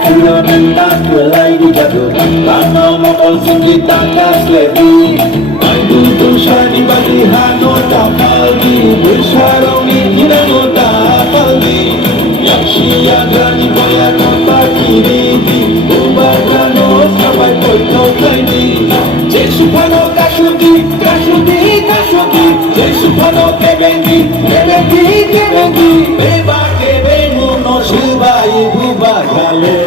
pemikiran tak belai dijatuh karena modal sendiri tak kaslebi Aidu tushani bagi hano tak kalbi bersaroni kirano tak kalbi Yakshi agrani boya nampak kiri ubagano sampai poito kaini Jesu pano kashugi kashugi kashugi Jesu pano kebengi kebengi kebengi beba kebemu no shibai bubagale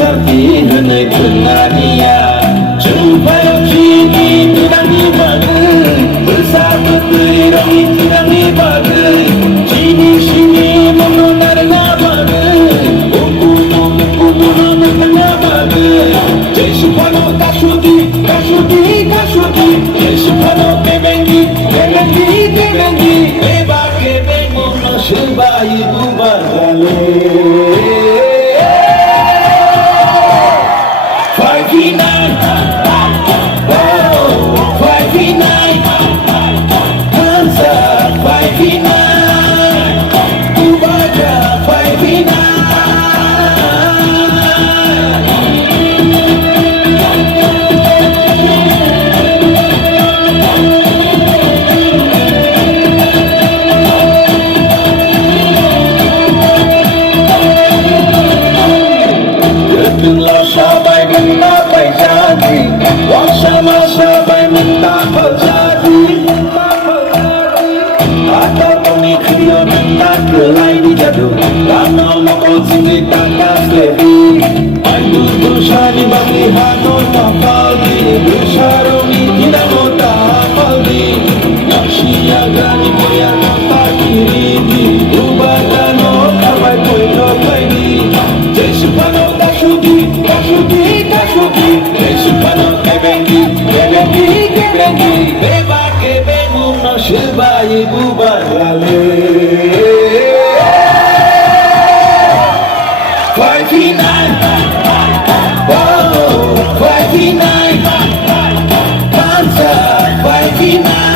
Sarti henai kenania Jumpai cini tirangi bagai Bersama tirangi tirangi bagai Cini sini mengonar bagai Ukumu mengenal bagai Jesu pano kasudi kasudi kasudi Jesu pano kebengi kebengi kebengi Beba kebengu sebaik bubagale Sama-sama minta terjadi Atau pemikiran tak belai dijatuh karena modal sendiri tak kaslebi Aidu tushani bagi hano tak kalbi bersaroni kirano tak kalbi Yakshi agrani boya nampak kiri ubagano sampai poito kaini Jesu pano kasudi kasudi kasudi Jesu pano kebengi kebengi kebengi beba kebengu no sebaik bubagale Fighting night, oh, fighting night, Panza, fighting night.